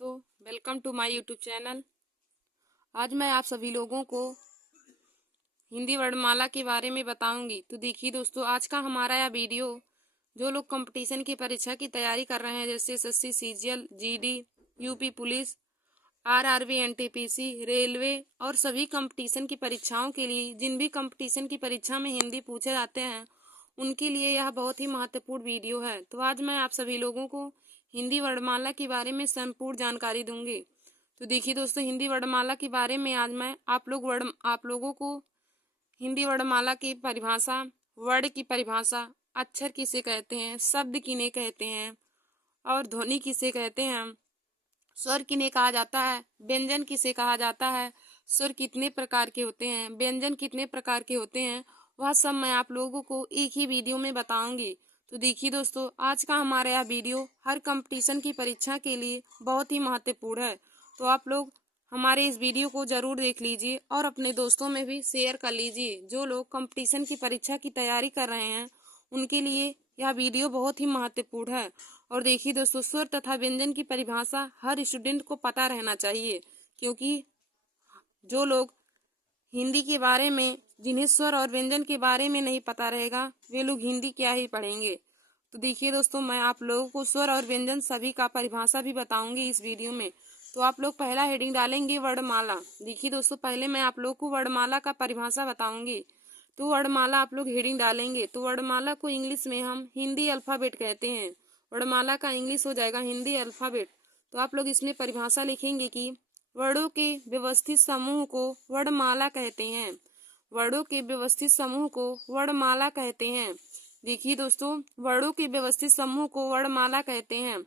दोस्तों, welcome to my YouTube channel. आज मैं आप सभी लोगों को हिंदी वर्णमाला के बारे में बताऊंगी। तो देखिए दोस्तों, आज का हमारा यह वीडियो जो लोग कंपटीशन की परीक्षा की तैयारी कर रहे हैं, जैसे SSC, CGL, GD, UP police, RRB, NTPC, railway और सभी कंपटीशन की परीक्षाओं के लिए, जिन भी कंपटीशन की परीक्षा में हिंदी पूछे जाते हैं उनके लिए यह बहुत ही महत्वपूर्ण वीडियो है। तो आज मैं आप सभी लोगों को हिंदी वर्णमाला के बारे में संपूर्ण जानकारी दूंगी। तो देखिए दोस्तों, हिंदी वर्णमाला के बारे में आज मैं आप लोगों को हिंदी वर्णमाला की परिभाषा, वर्ड की परिभाषा, अक्षर किसे कहते हैं, शब्द किन्हें कहते हैं और ध्वनि किसे कहते हैं, स्वर किन्हें कहा जाता है, व्यंजन किसे कहा जाता है, स्वर कितने प्रकार के होते हैं, व्यंजन कितने प्रकार के होते हैं, वह सब मैं आप लोगों को एक ही वीडियो में बताऊंगी। तो देखिए दोस्तों, आज का हमारा यह वीडियो हर कंपटीशन की परीक्षा के लिए बहुत ही महत्वपूर्ण है। तो आप लोग हमारे इस वीडियो को जरूर देख लीजिए और अपने दोस्तों में भी शेयर कर लीजिए। जो लोग कंपटीशन की परीक्षा की तैयारी कर रहे हैं उनके लिए यह वीडियो बहुत ही महत्वपूर्ण है। और देखिए दोस्तों, स्वर तथा व्यंजन की परिभाषा हर स्टूडेंट को पता रहना चाहिए, क्योंकि जो लोग हिंदी के बारे में, जिन्हें स्वर और व्यंजन के बारे में नहीं पता रहेगा, वे लोग हिंदी क्या ही पढ़ेंगे। तो देखिए दोस्तों, मैं आप लोगों को स्वर और व्यंजन सभी का परिभाषा भी बताऊंगी इस वीडियो में। तो आप लोग पहला हेडिंग डालेंगे वर्णमाला। देखिए दोस्तों, पहले मैं आप लोग को वर्णमाला का परिभाषा बताऊंगी। तो वर्णमाला आप लोग हेडिंग डालेंगे। तो वर्णमाला को इंग्लिश में हम हिंदी अल्फाबेट कहते हैं। वर्णमाला का इंग्लिश हो जाएगा हिंदी अल्फाबेट। तो आप लोग इसमें परिभाषा लिखेंगे कि वर्णों के व्यवस्थित समूह को वर्णमाला कहते हैं। वर्णों के व्यवस्थित समूह को वर्णमाला कहते हैं। देखिए दोस्तों, वर्णों के व्यवस्थित समूह को वर्णमाला कहते हैं।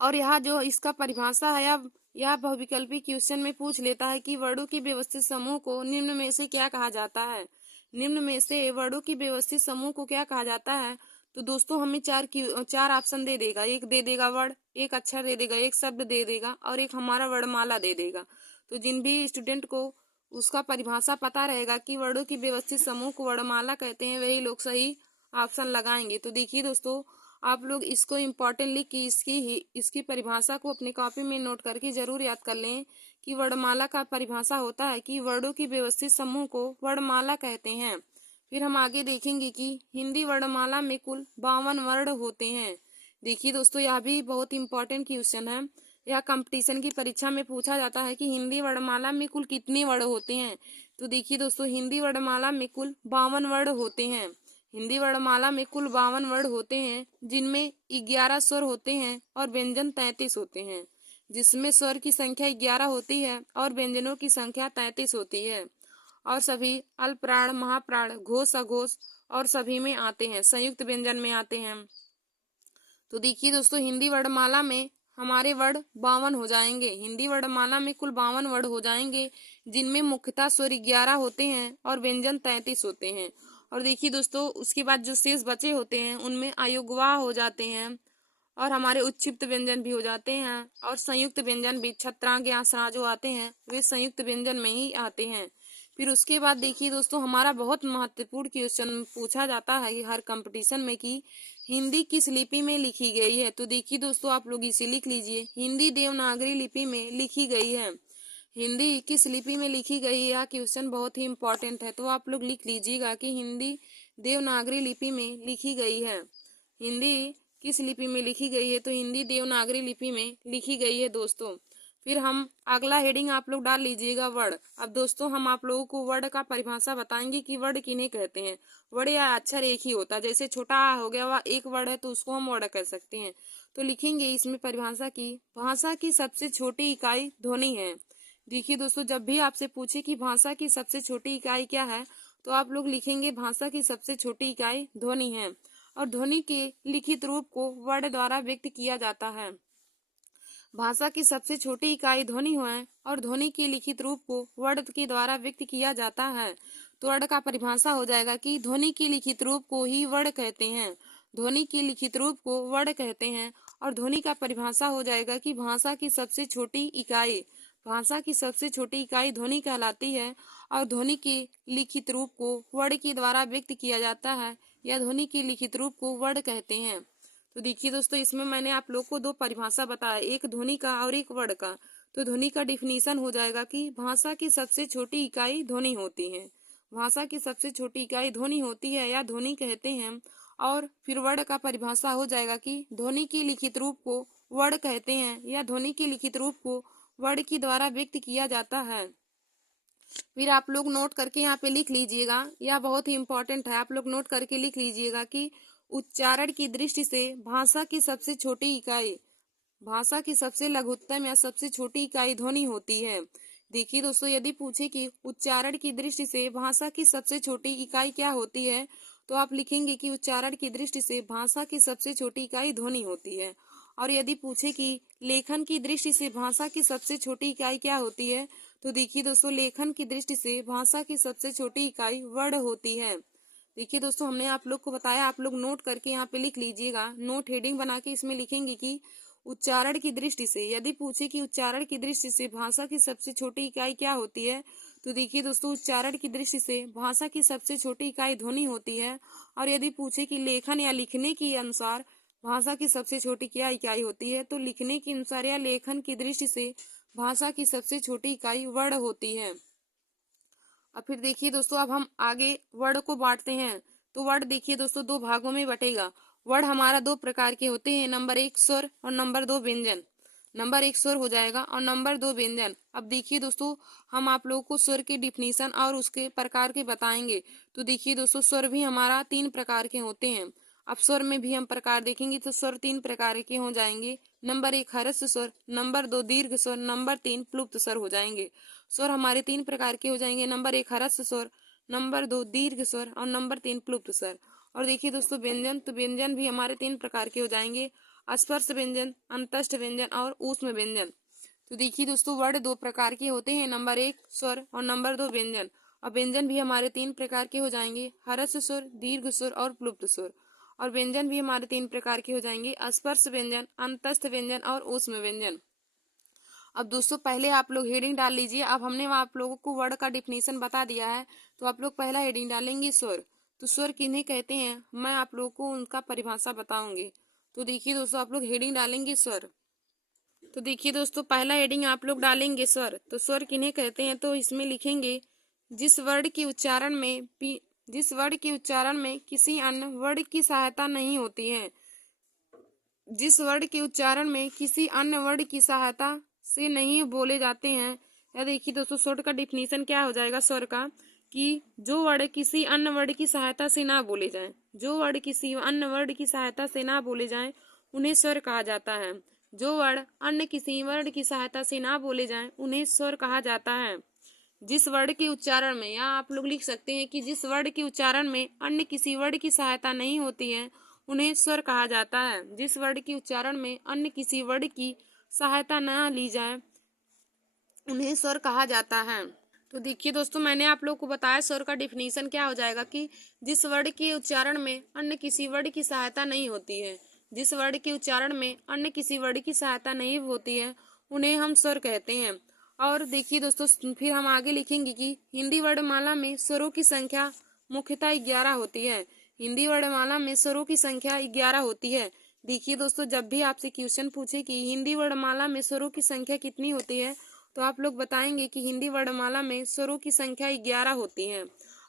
और यह जो इसका परिभाषा है, यह बहुविकल्पी क्वेश्चन में पूछ लेता है कि वर्णों के व्यवस्थित समूह को निम्न में से क्या कहा जाता है। निम्न में से वर्णों के व्यवस्थित समूह को क्या कहा जाता है। तो दोस्तों, हमें चार ऑप्शन दे देगा। एक दे देगा वर्ड, एक अक्षर दे देगा, एक शब्द दे देगा और एक हमारा वर्णमाला दे देगा। तो जिन भी स्टूडेंट को उसका परिभाषा पता रहेगा कि वर्णों की व्यवस्थित समूह को वर्णमाला कहते हैं, वही लोग सही ऑप्शन लगाएंगे। तो देखिए दोस्तों, आप लोग इसको इम्पोर्टेंटली कि इसकी परिभाषा को अपनी कॉपी में नोट करके जरूर याद कर लें कि वर्णमाला का परिभाषा होता है कि वर्णों की व्यवस्थित समूह को वर्णमाला कहते हैं। फिर हम आगे देखेंगे कि हिंदी वर्णमाला में कुल 52 वर्ण होते हैं। देखिए दोस्तों, यह भी बहुत इंपॉर्टेंट क्वेश्चन है। यह कंपटीशन की परीक्षा में पूछा जाता है कि हिंदी वर्णमाला में कुल कितने वर्ण होते हैं। तो देखिए दोस्तों, हिंदी वर्णमाला में कुल 52 वर्ण होते हैं। हिंदी वर्णमाला में कुल 52 वर्ण होते हैं, जिनमें 11 स्वर होते हैं और व्यंजन 33 होते हैं। जिसमें स्वर की संख्या 11 होती है और व्यंजनों की संख्या 33 होती है। और सभी अल्पप्राण, महाप्राण, घोष, अघोष और सभी में आते हैं, संयुक्त व्यंजन में आते हैं। तो देखिए दोस्तों, हिंदी वर्णमाला में हमारे वर्ण 52 हो जाएंगे। हिंदी वर्णमाला में कुल 52 वर्ण हो जाएंगे, जिनमें मुख्यतः स्वर 11 होते हैं और व्यंजन 33 होते हैं। और देखिए दोस्तों, उसके बाद जो शेष बचे होते हैं उनमें अयोगवाह हो जाते हैं और हमारे उच्छिप्त व्यंजन भी हो जाते हैं और संयुक्त व्यंजन भी, छत्रांग आसना जो आते हैं वे संयुक्त व्यंजन में ही आते हैं। फिर उसके बाद देखिए दोस्तों, हमारा बहुत महत्वपूर्ण क्वेश्चन पूछा जाता है हर कंपटीशन में कि हिंदी किस लिपि में लिखी गई है। तो देखिए दोस्तों, आप लोग इसे लिख लीजिए, हिंदी देवनागरी लिपि में लिखी गई है। हिंदी किस लिपि में लिखी गई है, यह क्वेश्चन बहुत ही इंपॉर्टेंट है। तो आप लोग लिख लीजिएगा कि हिंदी देवनागरी लिपि में लिखी गई है। हिंदी किस लिपि में लिखी गई है। तो हिंदी देवनागरी लिपि में लिखी गई है दोस्तों। फिर हम अगला हेडिंग आप लोग डाल लीजिएगा वर्ड। अब दोस्तों, हम आप लोगों को वर्ड का परिभाषा बताएंगे कि वर्ड किन्हें कहते हैं। वर्ड या अक्षर एक ही होता है, जैसे छोटा आ हो गया, वह एक वर्ड है तो उसको हम वर्ड कह सकते हैं। तो लिखेंगे इसमें परिभाषा की, भाषा की सबसे छोटी इकाई ध्वनि है। देखिए दोस्तों, जब भी आपसे पूछे कि भाषा की सबसे छोटी इकाई क्या है, तो आप लोग लिखेंगे भाषा की सबसे छोटी इकाई ध्वनि है। और ध्वनि के लिखित रूप को वर्ड द्वारा व्यक्त किया जाता है। भाषा की सबसे छोटी इकाई ध्वनि है और ध्वनि के लिखित रूप को वर्ड के द्वारा व्यक्त किया जाता है। तो वर्ड का परिभाषा हो जाएगा कि ध्वनि के लिखित रूप को ही वर्ड कहते हैं। ध्वनि के लिखित रूप को वर्ड कहते हैं। और ध्वनि का परिभाषा हो जाएगा कि भाषा की सबसे छोटी इकाई, भाषा की सबसे छोटी इकाई ध्वनि कहलाती है। और ध्वनि के लिखित रूप को वर्ड के द्वारा व्यक्त किया जाता है, या ध्वनि के लिखित रूप को वर्ड कहते हैं। तो देखिए दोस्तों, इसमें मैंने आप लोग को दो परिभाषा बताया, एक ध्वनि का और एक वर्ण का। तो ध्वनि का डिफिनीशन हो जाएगा कि भाषा की सबसे छोटी इकाई ध्वनि होती है। भाषा की सबसे छोटी इकाई ध्वनि होती है या ध्वनि कहते हैं। और फिर वर्ण का परिभाषा हो जाएगा कि ध्वनि की लिखित रूप को वर्ण कहते हैं या ध्वनि के लिखित रूप को वर्ण के द्वारा व्यक्त किया जाता है। फिर आप लोग नोट करके यहाँ पे लिख लीजिएगा, यह बहुत ही इंपॉर्टेंट है, आप लोग नोट करके लिख लीजिएगा कि उच्चारण की दृष्टि से भाषा की सबसे छोटी इकाई, भाषा की सबसे लघुत्तम या सबसे छोटी इकाई ध्वनि होती है। देखिए दोस्तों, यदि पूछे कि उच्चारण की दृष्टि से भाषा की सबसे छोटी इकाई क्या होती है, तो आप लिखेंगे कि उच्चारण की दृष्टि से भाषा की सबसे छोटी इकाई ध्वनि होती है। और यदि पूछे कि लेखन की दृष्टि से भाषा की सबसे छोटी इकाई क्या होती है, तो देखिए दोस्तों, लेखन की दृष्टि से भाषा की सबसे छोटी इकाई वर्ण होती है। देखिए दोस्तों, हमने आप लोग को बताया, आप लोग नोट करके यहाँ पे लिख लीजिएगा, नोट हेडिंग बना के इसमें लिखेंगे कि उच्चारण की दृष्टि से, यदि पूछे कि उच्चारण की दृष्टि से भाषा की सबसे छोटी इकाई क्या होती है, तो देखिए दोस्तों, उच्चारण की दृष्टि से भाषा की सबसे छोटी इकाई ध्वनि होती है। और यदि पूछे कि लेखन या लिखने के अनुसार भाषा की सबसे छोटी क्या इकाई होती है, तो लिखने के अनुसार या लेखन की दृष्टि से भाषा की सबसे छोटी इकाई वर्ण होती है। और फिर देखिए दोस्तों, अब हम आगे वर्ण को बांटते हैं। तो वर्ण देखिए दोस्तों, दो भागों में बटेगा। वर्ण हमारा दो प्रकार के होते हैं, नंबर 1 स्वर और नंबर 2 व्यंजन। नंबर 1 स्वर हो जाएगा और नंबर 2 व्यंजन। अब देखिए दोस्तों, हम आप लोगों को स्वर के डिफिनीशन और उसके प्रकार के बताएंगे। तो देखिए दोस्तों, स्वर भी हमारा 3 प्रकार के होते हैं। अब स्वर में भी हम प्रकार देखेंगे तो स्वर 3 प्रकार के हो जाएंगे। नंबर 1 ह्रस्व स्वर, नंबर 2 दीर्घ स्वर, नंबर 3 प्लुप्त स्वर हो जाएंगे। स्वर हमारे 3 प्रकार के हो जाएंगे, नंबर 1 ह्रस्व स्वर, नंबर 2 दीर्घ स्वर और नंबर 3 प्लुप्त स्वर। और देखिए दोस्तों, व्यंजन, तो व्यंजन भी हमारे 3 प्रकार के हो जाएंगे, स्पर्श व्यंजन, अंतस्थ व्यंजन और ऊष्म व्यंजन। तो देखिए दोस्तों, वर्ण 2 प्रकार के होते हैं, नंबर 1 स्वर और नंबर 2 व्यंजन। और व्यंजन भी हमारे 3 प्रकार के हो जाएंगे, ह्रस्व स्वर, दीर्घ स्वर और प्लुप्त स्वर। और व्यंजन भी हमारे 3 प्रकार के हो जाएंगे, स्पर्श व्यंजन, अंतस्थ व्यंजन और ऊष्म व्यंजन। अब दोस्तों, पहले आप लोग हेडिंग डाल लीजिए। अब हमने आप लोगों को वर्ड का डिफिनीशन बता दिया है, तो आप लोग पहला हेडिंग डालेंगे स्वर। तो स्वर किन्हें कहते हैं, मैं आप लोगों को उनका परिभाषा बताऊंगी। तो देखिए दोस्तों, आप लोग हेडिंग डालेंगे स्वर। तो देखिए दोस्तों, पहला हेडिंग आप लोग डालेंगे स्वर। तो स्वर किन्हें कहते हैं, तो इसमें लिखेंगे जिस वर्ड के उच्चारण में किसी अन्य वर्ड की सहायता नहीं होती है, जिस वर्ड के उच्चारण में किसी अन्य वर्ड की सहायता से नहीं बोले जाते हैं। या देखिए दोस्तों, स्वर का डिफिनीशन क्या हो जाएगा स्वर का, कि जो वर्ड किसी अन्य वर्ड की सहायता से ना बोले जाएं, जो वर्ड किसी अन्य वर्ड की सहायता से ना बोले जाएं, उन्हें स्वर कहा जाता है। जो वर्ड अन्य किसी वर्ड की सहायता से ना बोले जाएं, उन्हें स्वर कहा जाता है। जिस वर्ड के उच्चारण में, या आप लोग लिख सकते हैं कि जिस वर्ड के उच्चारण में अन्य किसी वर्ड की सहायता नहीं होती है, उन्हें स्वर कहा जाता है। जिस वर्ड के उच्चारण में अन्य किसी वर्ड की सहायता न ली जाए, उन्हें स्वर कहा जाता है। तो देखिए दोस्तों, मैंने आप लोग को बताया स्वर का डिफिनीशन क्या हो जाएगा, कि जिस वर्ड के उच्चारण में अन्य किसी वर्ड की सहायता नहीं होती है, जिस वर्ड के उच्चारण में अन्य किसी वर्ड की सहायता नहीं होती है, उन्हें हम स्वर कहते हैं। और देखिए दोस्तों, फिर हम आगे लिखेंगे कि हिंदी वर्णमाला में स्वरों की संख्या मुख्यतः 11 होती है। हिंदी वर्णमाला में स्वरों की संख्या 11 होती है। देखिए दोस्तों, जब भी आपसे क्वेश्चन पूछे कि हिंदी वर्णमाला में स्वरों की संख्या कितनी होती है, तो आप लोग बताएंगे कि हिंदी वर्णमाला में स्वरों की संख्या 11 होती है।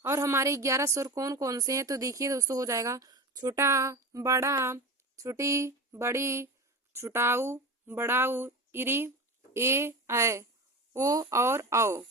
और हमारे 11 स्वर कौन कौन से हैं, तो देखिए दोस्तों, हो जाएगा छोटा, बड़ा, छोटी, बड़ी, छुटाऊ, बड़ाऊ, इरी, ए, ऐ, ओ और औ।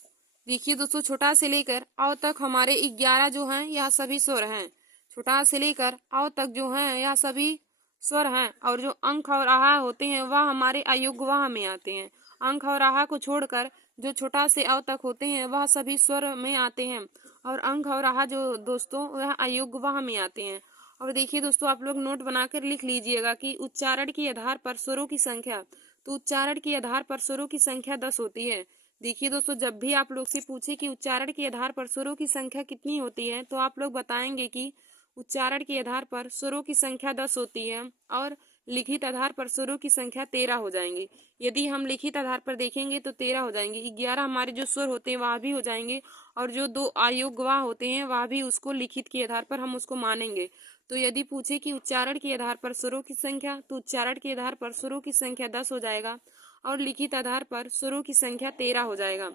देखिए दोस्तों, छोटा से लेकर औ तक हमारे 11 जो हैं, यह सभी स्वर हैं। छोटा से लेकर औ तक जो हैं, यह सभी स्वर हैं। और जो अंक और आहा होते हैं, वह हमारे अयुग्मवाह में आते हैं। अंक और आहा को छोड़कर जो छोटा से औ तक होते हैं, वह सभी स्वर में आते हैं। और अंक और आहा जो दोस्तों, वह अयुग्मवाह में आते हैं। और देखिए दोस्तों, आप लोग नोट बनाकर लिख लीजिएगा कि उच्चारण के आधार पर स्वरों की संख्या, तो उच्चारण के आधार पर स्वरों की संख्या 10 होती है। देखिए दोस्तों, जब भी आप लोग से पूछे कि उच्चारण के आधार पर स्वरों की संख्या कितनी होती है, तो आप लोग बताएंगे कि उच्चारण के आधार पर स्वरों की संख्या 10 होती है। और लिखित आधार पर स्वरों की संख्या 13 हो जाएंगी। यदि हम लिखित आधार पर देखेंगे तो 13 हो जाएंगे। 11 हमारे जो स्वर होते हैं वह भी हो जाएंगे, और जो 2 अयोग्यवाह होते हैं वह भी उसको लिखित के आधार पर हम उसको मानेंगे। तो यदि पूछे कि उच्चारण के आधार पर स्वरों की संख्या, तो उच्चारण के आधार पर स्वरों की संख्या 10 हो जाएगा और लिखित आधार पर स्वरों की संख्या 13 हो जाएगा।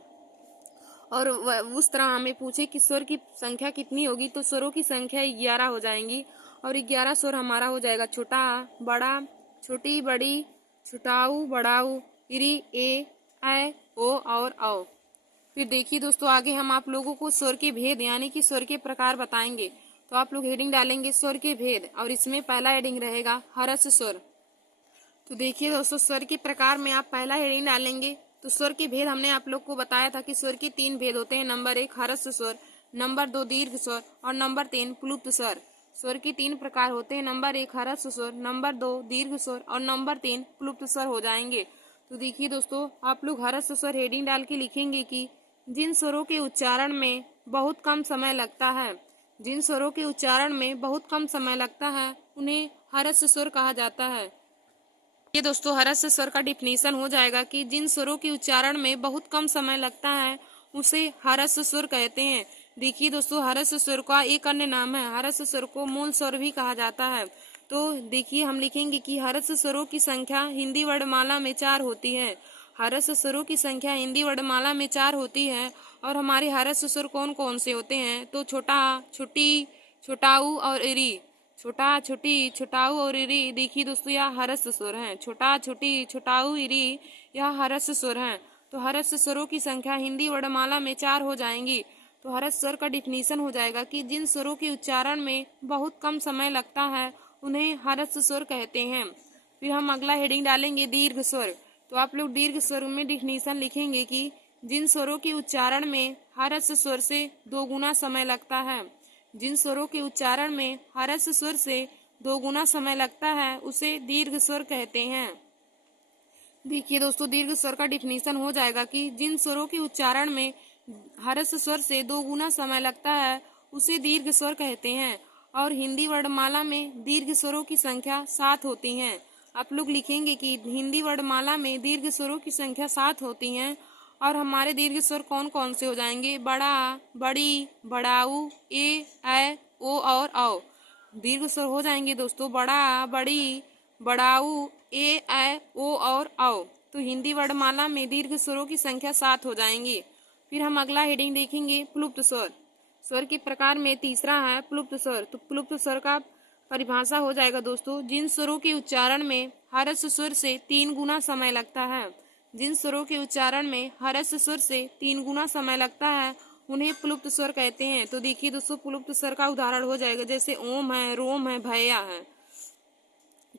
और उस तरह हमें पूछे कि स्वर की संख्या कितनी होगी, तो स्वरों की संख्या 11 हो जाएंगी और 11 स्वर हमारा हो जाएगा छोटा आ, बड़ा, छोटी, बड़ी, छोटाऊ, बड़ाऊ, इरी, ए, ओ और औ। फिर देखिए दोस्तों, आगे हम आप लोगों को स्वर के भेद यानी कि स्वर के प्रकार बताएंगे। तो आप लोग हेडिंग डालेंगे स्वर के भेद और इसमें पहला हेडिंग रहेगा हरस स्वर। तो देखिए दोस्तों, स्वर के प्रकार में आप पहला हेडिंग डालेंगे। तो स्वर के भेद हमने आप लोग को बताया था कि स्वर के 3 भेद होते हैं। नंबर 1 हरस स्वर, नंबर 2 दीर्घ स्वर और नंबर 3 प्लुप्त स्वर। स्वर के 3 प्रकार होते हैं। नंबर 1 हरस स्वर, नंबर 2 दीर्घ स्वर और नंबर 3 प्लुप्त स्वर हो जाएंगे। तो देखिए दोस्तों, आप लोग हरस स्वर हेडिंग डाल के लिखेंगे कि जिन स्वरों के उच्चारण में बहुत कम समय लगता है, जिन स्वरों के उच्चारण में बहुत कम समय लगता है उन्हें हरस स्वर कहा जाता है। ये दोस्तों, हरस स्वर का डिफिनीशन हो जाएगा कि जिन स्वरों के उच्चारण में बहुत कम समय लगता है उसे हरस स्वर कहते हैं। देखिए दोस्तों, हरस स्वर का एक अन्य नाम है, हरस स्वर को मूल स्वर भी कहा जाता है। तो देखिए, हम लिखेंगे कि हरस स्वरों की संख्या हिंदी वर्णमाला में 4 होती है। हरस स्वरों की संख्या हिंदी वर्णमाला में 4 होती है। और हमारे हरस स्वर कौन कौन से होते हैं, तो छोटा, छोटी, छोटाऊ और इरी। छोटा, छोटी, छोटाऊ और इरी, देखिए दोस्तों, यह हरस स्वर हैं। छोटा, छोटी, छोटाऊ, इरी, यह हरस स्वर हैं। तो हरस स्वरों की संख्या हिंदी वर्णमाला में 4 हो जाएंगी। तो हरस स्वर का डिफिनीशन हो जाएगा कि जिन स्वरों के उच्चारण में बहुत कम समय लगता है उन्हें हरस स्वर कहते हैं। फिर हम अगला हेडिंग डालेंगे दीर्घ स्वर। तो आप लोग दीर्घ स्वर में डिफिनीशन लिखेंगे कि जिन स्वरों के उच्चारण में हरस स्वर से 2 गुना समय लगता है, जिन स्वरों के उच्चारण में हरस स्वर से 2 गुना समय लगता है उसे दीर्घ स्वर कहते हैं। देखिए दोस्तों, दीर्घ स्वर का डिफिनीशन हो जाएगा कि जिन स्वरों के उच्चारण में हरस स्वर से 2 गुना समय लगता है उसे दीर्घ स्वर कहते हैं। और हिंदी वर्णमाला में दीर्घ स्वरों की संख्या 7 होती है। आप लोग लिखेंगे कि हिंदी वर्णमाला में दीर्घ स्वरों की संख्या 7 होती है। और हमारे दीर्घ स्वर कौन कौन से हो जाएंगे, बड़ा, बड़ी, बड़ाऊ, ए, ओ और औ। दीर्घ स्वर हो जाएंगे दोस्तों बड़ा, बड़ी, बड़ाऊ, ए, ओ और औ। तो हिंदी वर्णमाला में दीर्घ स्वरों की संख्या 7 हो जाएंगी। फिर हम अगला हेडिंग देखेंगे प्लुप्त स्वर। स्वर के प्रकार में तीसरा है प्लुप्त स्वर। तो प्लुप्त स्वर का परिभाषा हो जाएगा दोस्तों, जिन स्वरों के उच्चारण में हरस स्वर से 3 गुना समय लगता है, जिन स्वरों के उच्चारण में हरस स्वर से 3 गुना समय लगता है उन्हें प्लुप्त स्वर कहते हैं। तो देखिए दोस्तों, प्लुप्त स्वर का उदाहरण हो जाएगा जैसे ओम है, रोम है, भैया है।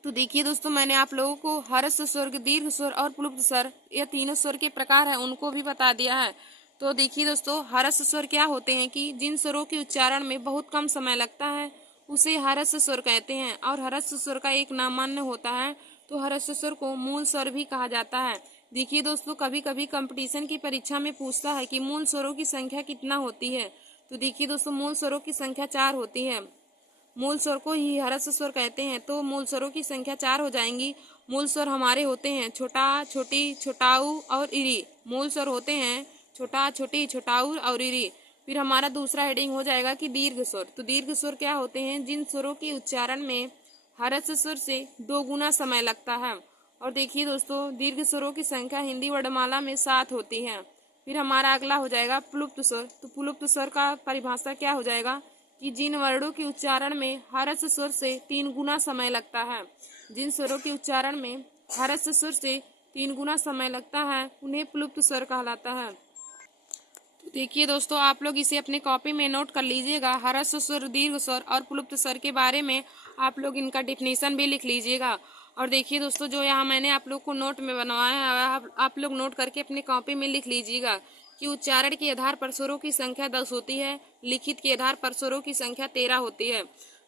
तो देखिए दोस्तों, मैंने आप लोगों को हरस स्वर, दीर्घ स्वर और प्लुप्त स्वर, यह तीनों स्वर के प्रकार है उनको भी बता दिया है। तो देखिए दोस्तों, हरस स्वर क्या होते हैं कि जिन स्वरों के उच्चारण में बहुत कम समय लगता है उसे हरस स्वर कहते हैं। और हरस स्वर का एक नामान्य होता है, तो हरस स्वर को मूल स्वर भी कहा जाता है। देखिए दोस्तों, कभी कभी कंपटीशन की परीक्षा में पूछता है कि मूल स्वरों की संख्या कितना होती है। तो देखिए दोस्तों, मूल स्वरों की संख्या 4 होती है। मूल स्वर को ही हरस स्वर कहते हैं। तो मूल स्वरों की संख्या 4 हो जाएंगी। मूल स्वर हमारे होते हैं छोटा, छोटी, छोटाऊ और इरी। मूल स्वर होते हैं छोटा, छोटी, छोटाऊ और इरी। फिर हमारा दूसरा हेडिंग हो जाएगा कि दीर्घ स्वर। तो दीर्घ स्वर क्या होते हैं, जिन स्वरों के उच्चारण में हरस स्वर से 2 गुना समय लगता है। और देखिए दोस्तों, दीर्घ स्वरों की संख्या हिंदी वर्णमाला में 7 होती है। फिर हमारा अगला हो जाएगा प्लुप्त स्वर। तो प्लुप्त स्वर का परिभाषा क्या हो जाएगा कि जिन वर्णों के उच्चारण में हरस स्वर से 3 गुना समय लगता है, जिन स्वरों के उच्चारण में हरस स्वर से 3 गुना समय लगता है उन्हें प्लुप्त स्वर कहलाता है। तो देखिए दोस्तों, आप लोग इसे अपने कॉपी में नोट कर लीजिएगा। हरस स्वर, दीर्घ स्वर और प्लुप्त स्वर के बारे में आप लोग इनका डिफिनीशन भी लिख लीजिएगा। और देखिए दोस्तों, जो यहाँ मैंने आप लोग को नोट में बनवाया है आप लोग नोट करके अपनी कॉपी में लिख लीजिएगा कि उच्चारण के आधार पर स्वरों की संख्या 10 होती है, लिखित के आधार पर स्वरों की संख्या 13 होती है।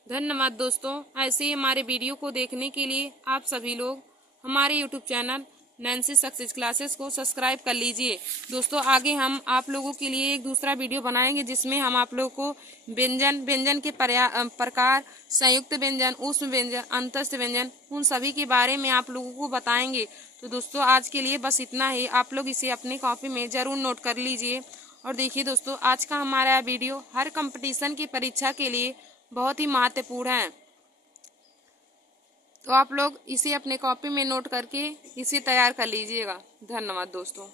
धन्यवाद दोस्तों। ऐसे ही हमारे वीडियो को देखने के लिए आप सभी लोग हमारे YouTube channel Nancy success classes को सब्सक्राइब कर लीजिए। दोस्तों, आगे हम आप लोगों के लिए एक दूसरा वीडियो बनाएंगे जिसमें हम आप लोगों को व्यंजन के प्रकार, संयुक्त व्यंजन, ऊष्म व्यंजन, अंतस्थ व्यंजन, उन सभी के बारे में आप लोगों को बताएंगे। तो दोस्तों, आज के लिए बस इतना ही। आप लोग इसे अपनी कॉपी में जरूर नोट कर लीजिए। और देखिए दोस्तों, आज का हमारा वीडियो हर कंपटीशन की परीक्षा के लिए बहुत ही महत्वपूर्ण है। तो आप लोग इसे अपने कॉपी में नोट करके इसे तैयार कर लीजिएगा। धन्यवाद दोस्तों।